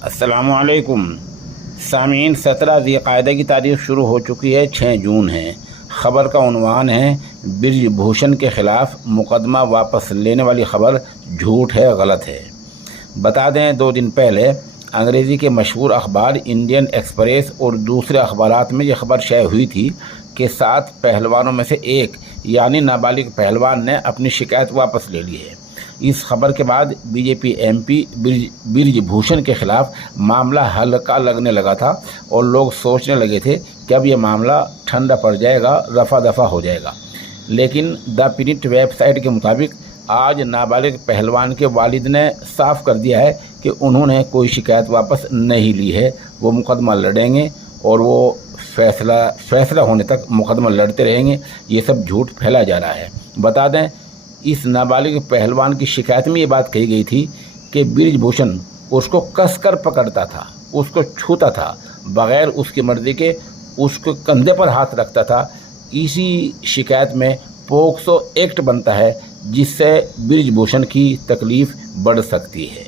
السلام علیکم سامعین، 17 ذی القعدہ کی تاریخ شروع ہو چکی ہے، 6 جون ہے۔ خبر کا عنوان ہے برج بھوشن کے خلاف مقدمہ واپس لینے والی خبر جھوٹ ہے، غلط ہے۔ بتا دیں 2 دن پہلے انگریزی کے مشہور اخبار انڈین ایکسپریس اور دوسرے اخبارات میں یہ خبر شائع ہوئی تھی کہ 7 پہلوانوں میں سے ایک یعنی نابالغ پہلوان نے اپنی شکایت واپس لے لی ہے۔ اس خبر کے بعد B J P M P Brij Bhushan کے خلاف معاملہ ہلکا لگنے لگا تھا اور لوگ سوچنے لگے تھے کہ اب یہ معاملہ ٹھنڈا پڑ جائے گا، رفع دفع ہو جائے گا۔ لیکن دا پرنٹ ویب سائٹ کے مطابق آج نابالغ پہلوان کے والد نے صاف کر دیا ہے کہ انہوں نے کوئی شکایت واپس نہیں لی ہے، وہ مقدمہ لڑیں گے اور وہ فیصلہ ہونے تک مقدمہ لڑتے رہیں گے۔ یہ سب جھوٹ پھیلا جا رہا ہے۔ بتا دیں اس نابالغ پہلوان کی شکایت میں یہ بات کہی گئی تھی کہ برج بھوشن اس کو کس کر پکڑتا تھا، اس کو چھوتا تھا، بغیر اس کی مرضی کے اس کو کندھے پر ہاتھ رکھتا تھا۔ اسی شکایت میں پوکسو ایکٹ بنتا ہے جس سے برج بھوشن کی تکلیف بڑھ سکتی ہے۔